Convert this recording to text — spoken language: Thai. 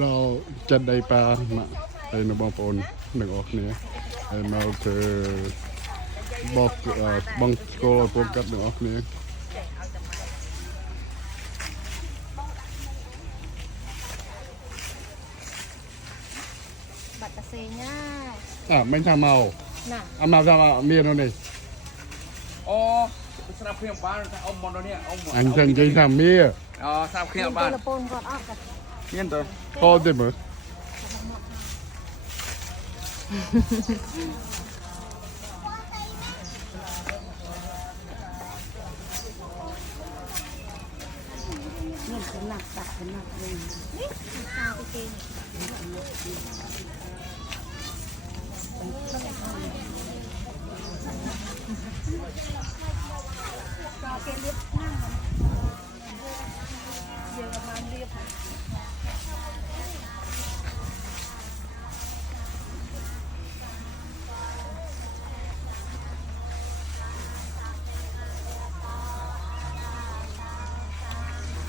เราจะได้ปลามาไอ้นบองปนหนึ่งออกนี้ไอ้มาคือบอกบังโกลปนกัดหนึ่งออกนี้บัตรเซง่าไม่ทำเมาน่ะมาทำเมียนั่นเองอ๋อสนับเพียงบ้านเอาหมดเนี่ยเอาหมดอันจังใจทำเมียอ๋อสนับเพียงบ้านละปนก่อนออกกันเงี้ยตัวก็ได้หมดหนักตัดหนักเลยนี่ตาไปเกณฑ์เกณฑ์เรียบ